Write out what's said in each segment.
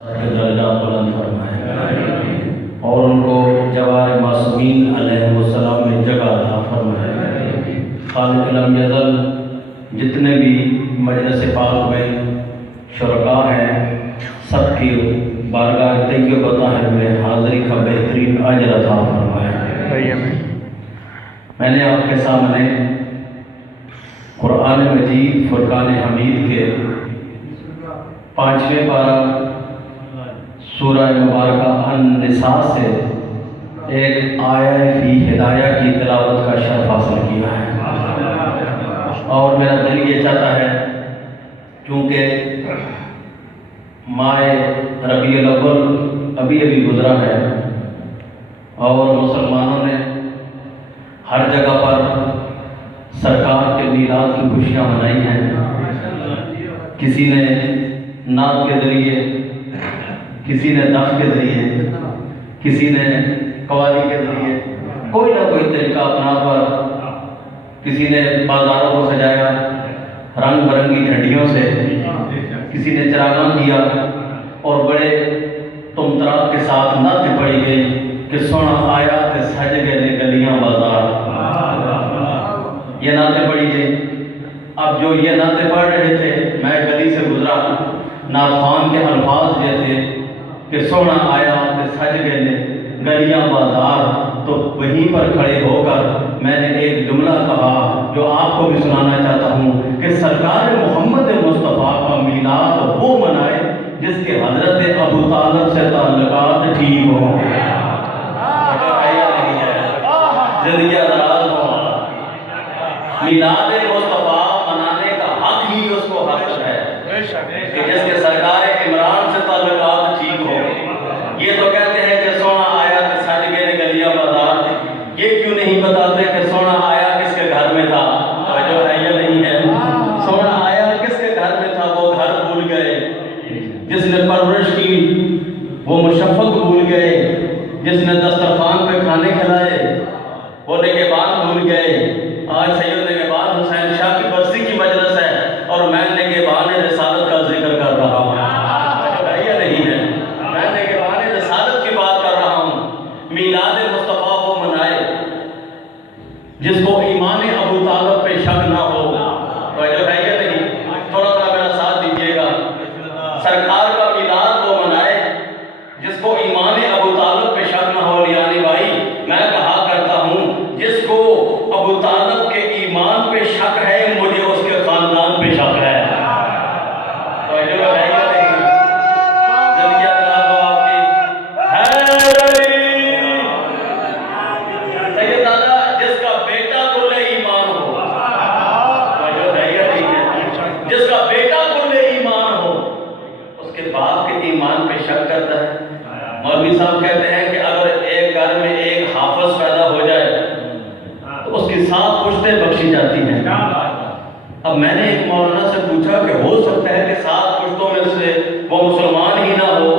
کے درجات بلند فرمائے اور ان کو جوار معصومین علیہ السلام میں جگہ عطا فرمائے۔ خالق لم یزل جتنے بھی مجلس پاک میں شرکاء ہیں سب کی بارگاہ طیب طاہر میں حاضری کا بہترین اجر عطا فرمائے۔ میں نے آپ کے سامنے قرآن مجید فرقان حمید کے 5ویں پارہ سورہ مبارکہ النساء سے ایک آیہ فی ہدایہ کی تلاوت کا شرف حاصل کیا ہے، اور میرا دل یہ چاہتا ہے کیونکہ ماہ ربیع الاول ابھی گزرا ہے اور مسلمانوں نے ہر جگہ پر سرکار کے میلاد کی خوشیاں منائی ہیں، کسی نے نعت کے ذریعے، کسی نے دف کے ذریعے، کسی نے قوالی کے ذریعے کوئی نہ کوئی طریقہ اپنا پر، کسی نے بازاروں کو سجایا رنگ برنگی جھنڈیوں سے، کسی نے چراغاں کیا اور بڑے تم تراک کے ساتھ نعتیں پڑھی گئی کہ سونا آیا تے سج گئے گلیاں بازار، یہ نعتیں پڑھی گئی۔ اب جو یہ نعتیں پڑھ رہے تھے، میں گلی سے گزرا، نعت خوان کے الفاظ یہ تھے کہ سونا آیا تے سج گئے گلیاں بازار، تو وہیں پر کھڑے ہو کر میں نے ایک جملہ کہا جو آپ کو بھی سنانا چاہتا ہوں کہ سرکار محمد مصطفیٰ کا میلاد وہ منائے جس کے حضرت ابو طالب سے تعلقات ٹھیک ہوں، زندگی دراز ہو۔ میلاد مصطفیٰ منانے کا حق ہی اس کو حاصل ہے کہ جس کے سرکار عمران سے تعلقات ٹھیک ہو۔ یہ تو کہتے ہیں کہ سونا آیا تو سج گئے گلیاں بازار، یہ کیوں نہیں بتاتے کہ سونا آیا کس کے گھر میں تھا؟ جو ہے یا نہیں ہے؟ سونا آیا کس کے گھر میں تھا؟ وہ گھر بھول گئے جس نے پرورش کی، وہ مشفق بھول گئے جس نے دسترخوان پہ کھانے کھلائے، وہ نگہبان بھول گئے۔ آج سید نگہبان حسین شاہ کی برسی کی مجلس ہے اور میں نگہبان رسالت کا ذکر کر رہا ہوں، ہے یا نہیں ہے؟ میں نگہبان رسالت کی بات کر رہا ہوں۔ میلاد مصطفیٰ وہ منائے جس کو ایمان ابو طالب پہ شک نہ ہو، جو ہے یا نہیں؟ تھوڑا سا میرا ساتھ دیجیے گا۔ سرکار کا میلاد وہ منائے جس کو ایمان ابو طالب پہ شک نہ ہو۔ لیانی بھائی، میں کہا کرتا ہوں جس کو ابو طالب کے ایمان پہ شک ہے مجھے اس کے خاندان پہ شک ہے، جو ہے یا نہیں؟ زندگی دراز ہو آپ کی۔ سید دادا جس کا بیٹا کل ایمان ہو، جو ہے یا نہیں ہے؟ جس کا بیٹا کل ایمان ہو اس کے باپ کے ایمان پہ شک کرتا ہے۔ مولوی صاحب کہتے ہیں کہ اگر ایک گھر میں ایک حافظ پیدا ہو جائے تو اس کی 7 پشتیں بخشی جاتی ہیں۔ اب میں نے ایک مولانا سے پوچھا کہ ہو سکتا ہے کہ 7 پشتوں میں سے وہ مسلمان ہی نہ ہو،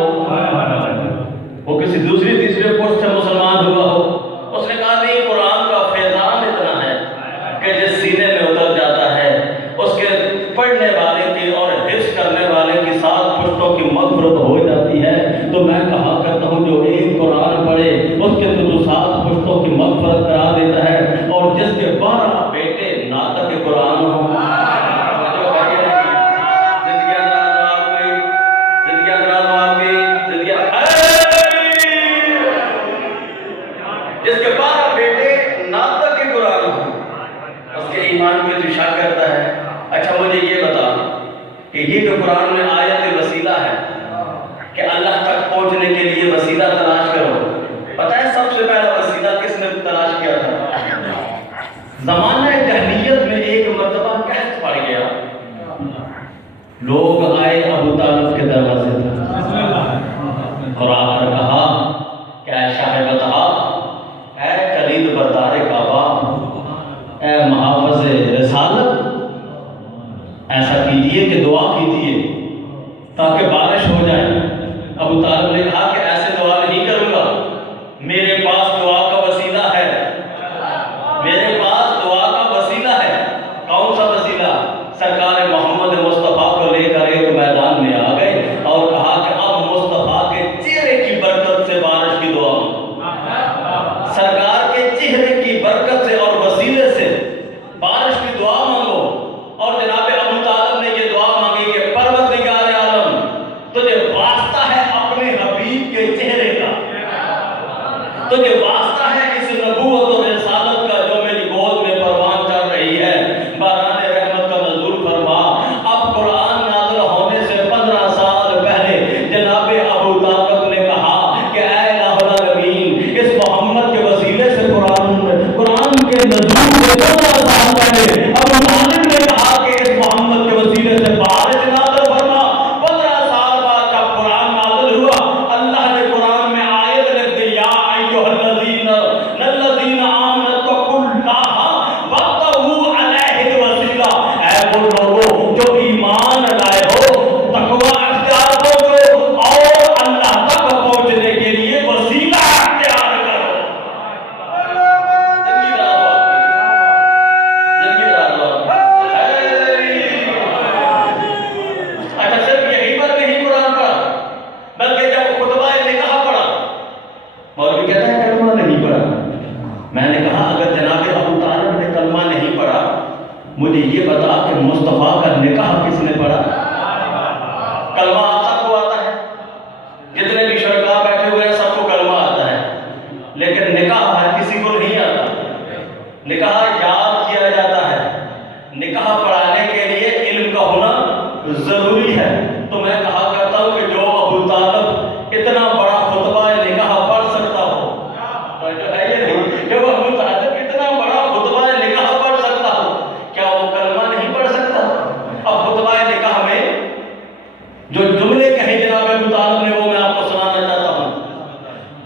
وہ کسی دوسری تیسرے پشت سے مسلمان ہوا ہو؟ اس نے کہا نہیں، قرآن کا فیضان اتنا ہے کہ جس سینے میں اتر جاتا ہے اس کے پڑھنے والے کی اور حفظ کرنے والے کی 7 پشتوں کی مغفرت ہو جاتی ہے۔ تو میں کہا کرتا ہوں جو ایک قرآن پڑھے اس کے تو 7 پشتوں کی مغفرت کرا دیتا ہے، اور جس کے 12 بیٹے ناطق قرآن ہوں، جس کے 12 بیٹے ناطق قرآن ہوں، اس کے ایمان پہ تو شک کرتا ہے۔ اچھا مجھے یہ بتا کہ یہ جو قرآن میں آیت وسیلہ ہے کہ اللہ تک پہنچنے کے لیے وسیلہ تلاش کرو، پتہ ہے سب سے پہلا وسیلہ کس نے تلاش کیا تھا؟ زمانہ جاہلیت میں ایک مرتبہ قحط پڑ گیا، لوگ آئے ابو طالب کے دروازے پر اور آ کر کہا کہ اے شاہ بطحا، اے کلید بردار کعبہ، اے محافظ رسالت، ایسا کیجئے کہ دعا کیجئے تاکہ بارش ہو جائے۔ ابو طالب نے کہا کہ ایسے دعا نہیں کروں گا، میرے پاس دعا کا وسیلہ ہے، میرے پاس دعا کا وسیلہ ہے۔ کون سا وسیلہ؟ سرکار محمد مصطفیٰ کو لے کر ایک میدان میں آ گئے اور کہا کہ اب مصطفیٰ تجھے واسطہ ہے اس نبوت اور رسالت کا جو میری گود میں پروان چل رہی ہے، باران رحمت کا نزول فرما۔ اب قرآن نازل ہونے سے 15 سال پہلے جناب ابو طالب نے کہا کہ اے الہ العالمین، اس محمد کے وسیلے سے قرآن کے نزول سے 15 سال پہلے ابو طالب نے کہا کہ اس محمد کے وسیلے سے بارش نازل فرما۔ 15 سال بعد جب قرآن نازل ہوا، اللہ نے قرآن میں آیت لکھ دی، یا ایھا الذین آمنوا اتقوا اللہ وابتغوا الیہ الوسیلہ، اے وہ لوگوں جو ایمان لائے ہو، تقوی اختیار کرو اور اللہ تک پہنچنے کے لیے وسیلہ اختیار کرو۔ اچھا، صرف یہیں پر نہیں قرآن پڑھا، بلکہ جب خطبہ نکاح پڑھا، مولوی کہتا ہے کلمہ نہیں پڑھا۔ میں نے کہا اگر جناب ابو طالب نے کلمہ نہیں پڑھا، مجھے یہ بتا کہ مصطفیٰ کا نکاح کس نے پڑھا؟ کلمہ آپ سب کو آتا ہے، جتنے بھی شرکا بیٹھے ہوئے ہیں سب کو کلمہ آتا ہے، لیکن نکاح ہر کسی کو نہیں آتا۔ نکاح یاد کیا جاتا ہے، نکاح پڑھانے کے لیے علم کا ہونا ضروری ہے۔ تو میں کہا کرتا ہوں کہ جو ابو طالب اتنا بڑا خطبہ نکاح پڑھ سکتا ہو، جو ہے یہ نہیں، جب ابو طالب اتنا بڑا خطبہ نکاح پڑھ سکتا ہو، کیا وہ کلمہ نہیں پڑھ سکتا؟ اب خطبہ نکاح میں جو جملے کہے جناب ابو طالب نے، وہ میں آپ کو سنانا چاہتا ہوں۔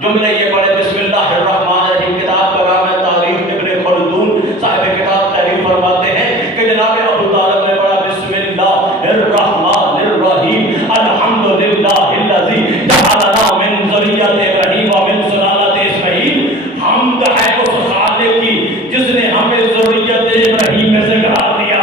جملے یہ پڑھے، بسم اللہ الرحمن الرحیم۔ کتاب کا نام ہے تاریخ ابن خلدون، صاحب کتاب تحریر فرماتے ہیں کہ جناب ابو طالب نے پڑھا بسم اللہ الرحمن الرحیم، الحمد للہ الذی جعلنا من ذریۃ ابراہیم ومن سلالۃ اسماعیل۔ حمد ہے اس خالق کی جس نے ہمیں ذریت ابراہیم میں سے قرار دیا،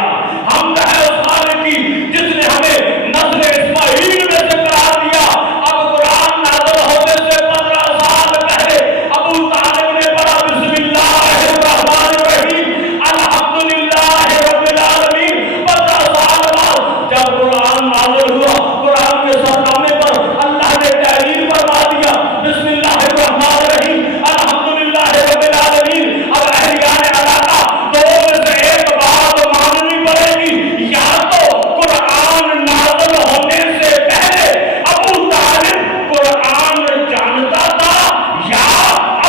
حمد ہے اس خالق کی جس نے ہمیں نسل اسماعیل میں سے قرار دیا۔ اب قرآن نازل ہونے سے 15 سال پہلے ابو طالب نے پڑھا بسم اللہ الرحمن الرحیم، الحمد للہ رب العالمین۔ 15 سال بعد جب قرآن نازل ہوا، قرآن کے سرنامے پر اللہ نے تحریر فرما دیا، بسم اللہ الرحمن الرحیم، الحمد للہ رب العالمین۔ اب اہلیان علاقہ دو میں سے ایک بات ماننی پڑے گی، یا تو قرآن نازل ہونے سے پہلے ابو طالب قرآن جانتا تھا، یا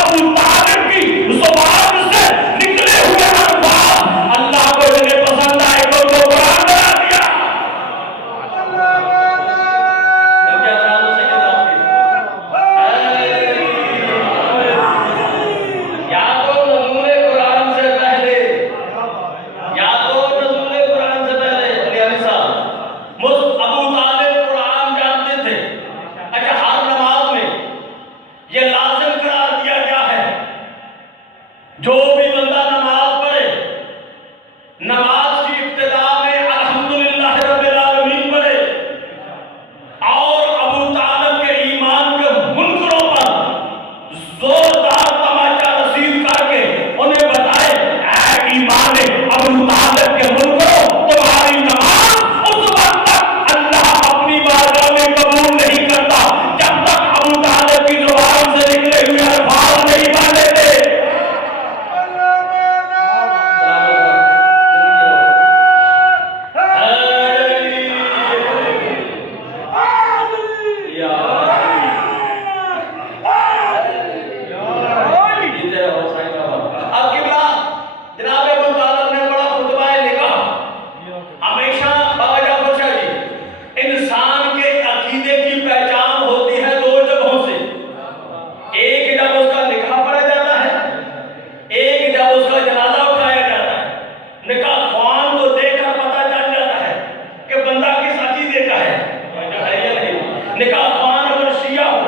ابو طالب کی زبان سے نکلے ہوئے الفاظ اللہ کو اتنے پسند آئے کہ وہ قرآن بنا دیا۔ کیا خیال سے کتاب کی؟ یا تو نزول قرآن سے پہلے، یا تو نزول قرآن سے پہلے، علی صاحب ابو طالب قرآن جانتے تھے۔ اچھا، ہر نماز میں یہ لازم قرار دیا گیا ہے، جو بھی بندہ نماز پڑھے، نماز کی ابتدا میں الحمدللہ رب العالمین پڑھے، اور ابو طالب کے ایمان کے منکروں پر زوردار تماچا رسید کر کے انہیں بتائے، اے ایمان ابو طالب کے منکروں، تمہاری نماز اس وقت تک اللہ اپنی بارگاہ میں قبول نہیں کرتا جب تک ابو طالب کی زبان سے نکلے ہوئے الفاظ نہیں پڑھ لیتے۔ اب قبلہ جناب ابو طالب نے بڑا خطبہ نکاح۔ ہمیشہ بابا جعفر شاہ جی، انسان کے عقیدے کی پہچان ہوتی ہے 2 جگہوں سے، ایک جب اس کا نکاح پڑھا جاتا ہے، ایک جب اس کا جنازہ اٹھایا جاتا ہے۔ نکاح خوان کو دیکھ کر پتہ چل جاتا ہے کہ بندہ کس عقیدے کا ہے، جو ہے یہ نہیں۔ نکاح خوان اگر شیعہ ہو،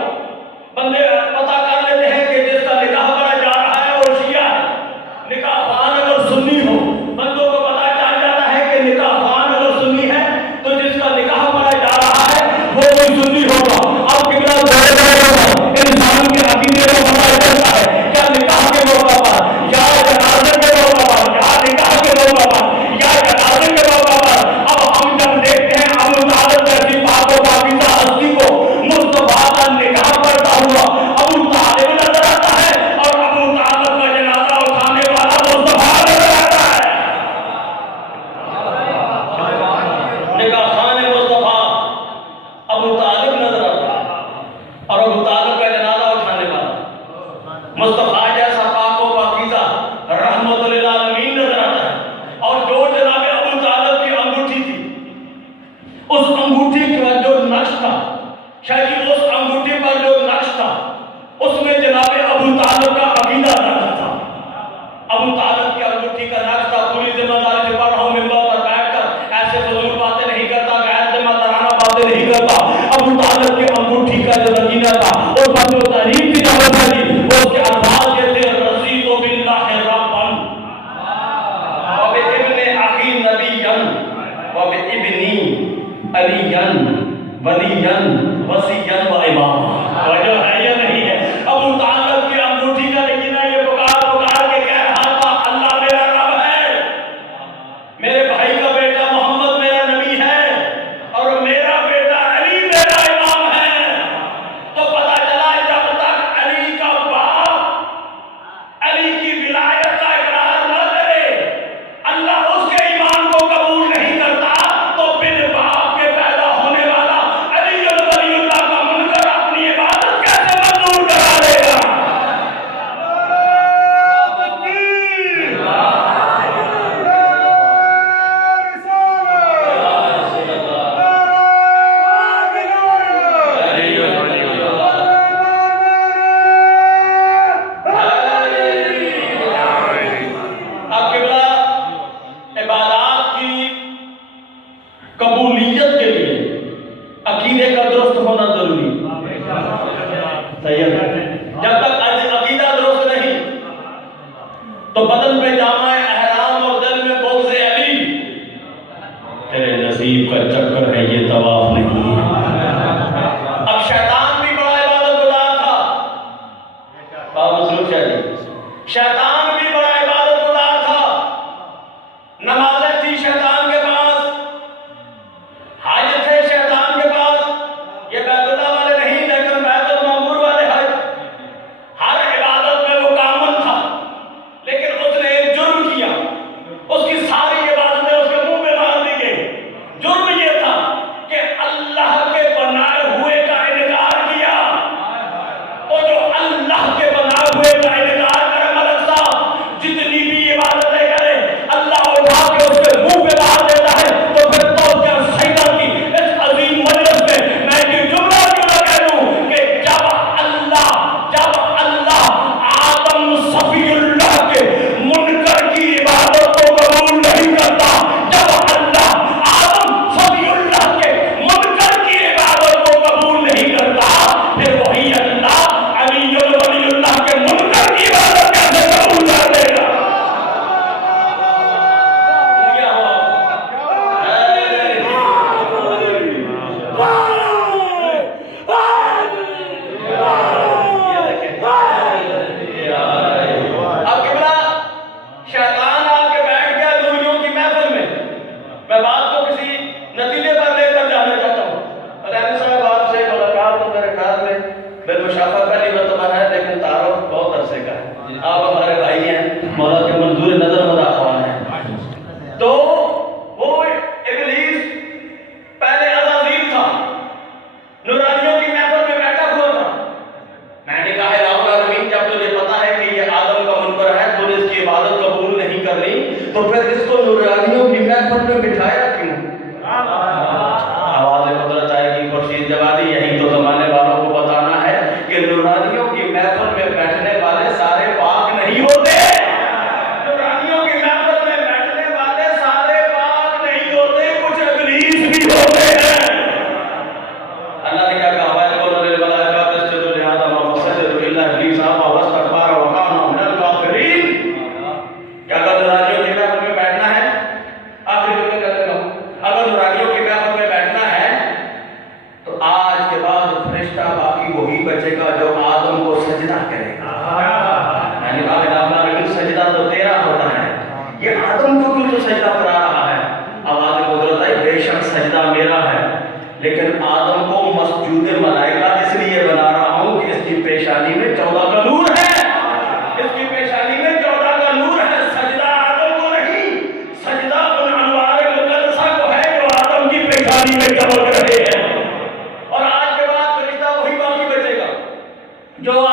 بندے پتہ کر لیتے ہیں کہ جس کا نکاح پڑھا جا رہا ہے وہ شیعہ ہے۔ نکاح خوان اگر سنی ہو، بندوں کو پتہ چل جاتا ہے کہ نکاح خوان اگر سنی ہے تو جس کا نکاح پڑھا جا رہا ہے وہ کوئی سنی ہوگا۔ اب قبلہ انسان کے عقیدے کو پتہ چلتا ہے، کیا نکاح کے موقع پر یا جنازے کے موقع پر یا نکاح کے موقع پر یا جنازے کے موقع پر۔ اب ہم جب دیکھتے ہیں ابو طالب جیسی پاک و پاکیزہ ہستی کو مصطفیٰ کا نکاح کرتا ہوا، ابو نقش تھا، اس میں جناب ابو طالب کا عقیدہ نقش تھا، ابو طالب کی انگوٹھی کا نقش تھا. پوری ذمہ داری سے پڑھ رہا ہوں ممبر پر بیٹھ کر، ایسے فضول باتیں نہیں کرتا، غیر ذمہ دارانہ باتیں نہیں کرتا. ابو طالب کی انگوٹھی کا جو نگینہ تھا، اس پر جو تحریم کی دعوت ہے وہ اس کے الفاظ یہ تھے: رضیت باللہ ربا وبابن اخی نبیا وبابنی علیا ولیا وصیا واماما. توجہ ہے یا نہیں ہے؟ ابو طالب کی انگوٹھی کا نگینہ یہ پکار پکار کے کہہ رہا تھا: اللہ میرا رب ہے، میرے بھائی کا بیٹا محمد میرا نبی ہے، اور میرا بیٹا علی میرا امام ہے. تو پتہ چلا جب تک علی کا باپ علی کی ولایت کا اقرار نہ کرے، اللہ اس کے ایمان کو قبول نہیں کرتا. تو بن باپ کے پیدا ہونے والا علی ولی اللہ کا منکر اپنی عبادت کیسے منظور کرا لے گا؟ اب قبلہ عبادات کی قبولیت کے لیے عقیدے کا درست ہونا ضروری ہے. جب تک عقیدہ درست نہیں تو بدن پہ جامع احرام اور دل میں بغض علی، تیرے نصیب کا چکر ہے، یہ طواف نہیں ہے. اب شیطان بھی بڑا عبادت گزار تھا، بابا مسلوک شاہ جی، شیطان بھی بڑا عبادت گزار تھا. نمازیں تھی شیطان کے پاس، حج تھے شیطان کے پاس، یہ بیت اللہ والے نہیں لیکن بیت المعمور والے حج. ہر عبادت میں وہ کامل تھا، لیکن اس نے ایک جرم کیا، اس کی ساری عبادتیں اس کے منہ پہ مار دی گئی. جرم یہ تھا کہ اللہ کے بنائے ہوئے کا انکار کیا. تو جو اللہ کے بنائے ہوئے کا انکار کرے ملک صاحب، جتنی بھی عبادتیں کرے، اللہ اٹھا کے اس کے منہ پہ مار دیتا ہے. تو پھر تو کیا سجدہ کی اس عظیم مجلس میں میں یہ جملہ کیوں نہ کہہ دوں کہ جب اللہ آدم صفی اللہ کے منکر کی عبادت کو قبول نہیں کرتا، جب اللہ آدم صفی اللہ کے منکر کی عبادت کو قبول نہیں کرتا، پھر وہی اللہ علی ولی اللہ کے منکر کی عبادت کیسے قبول کر لے گا؟ کیا ہوا؟ اب قبلہ شیطان آ کے بیٹھ گیا دوریوں کی محفل میں. میں بات کو کسی نتیجے پر لے کر جانا چاہتا ہوں. علیہ صاحب آپ سے ملاقات تو میرے خیال میں بالمشافہ پہلی مرتبہ ہے، لیکن تعارف بہت عرصے کا ہے. آپ ہمارے بھائی ہیں، مولا کے منظور نظر مداخوان ہیں. تو وہ ابلیس پہلے عزازیل تھا، نورانیوں کی محفل میں بیٹھا ہوا تھا. میں نے کہا الہ العالمین، جب تجھے پتا ہے کہ یہ آدم کا منکر ہے، تو نے اس کی عبادت قبول نہیں کرنی، تو پھر اس کو نورانیوں کی محفل میں بٹھایا کیوں؟ آواز قدرت آئے گی، خورشید جوادی، یہی تو زمانے والوں کو بتانا ہے کہ نورانیوں کی محفل میں بیٹھنے والے سارے پاک نہیں ہوتے. نورانیوں کی محفل میں بیٹھنے والے سارے پاک نہیں ہوتے، کچھ ابلیس بھی ہوتے ہیں. اللہ نے کیا کہا؟ وَإِذْ لِلْمَلَائِكَةِ اسْجُدُوا لِآدَمَ فَسَجَدُوا إِلَّا إِبْلِيسَ أَبَى وَاسْتَكْبَرَ وَكَانَ مِنَ الْكَافِرِينَ. کیا اگر نورانیوں کی محفل میں بیٹھنا ہے؟ آخری جملے کر دیتا ہوں. اگر نورانیوں کی محفل میں بیٹھنا ہے تو آج کے بعد فرشتہ باقی وہی بچے گا جو آدم کو سجدہ کرے گا. میں نے کہا کہ آپ سجدہ تو تیرا ہوتا ہے، یہ آدم کو کیوں تو سجدہ کرا رہا ہے؟ آواز قدرت آئی، بے شک سجدہ میرا ہے، لیکن آدم کو مسجود ملائکہ اس لیے بنا رہا ہوں کہ اس کی پیشانی میں 14 کا نور ہے. اس کی پیشانی میں 14 کا نور ہے. سجدہ آدم کو نہیں، سجدہ ان انوار مقدسہ کو ہے جو آدم کی پیشانی میں چمک رہے ہیں. اور آج کے بعد فرشتہ وہی باقی بچے گا جو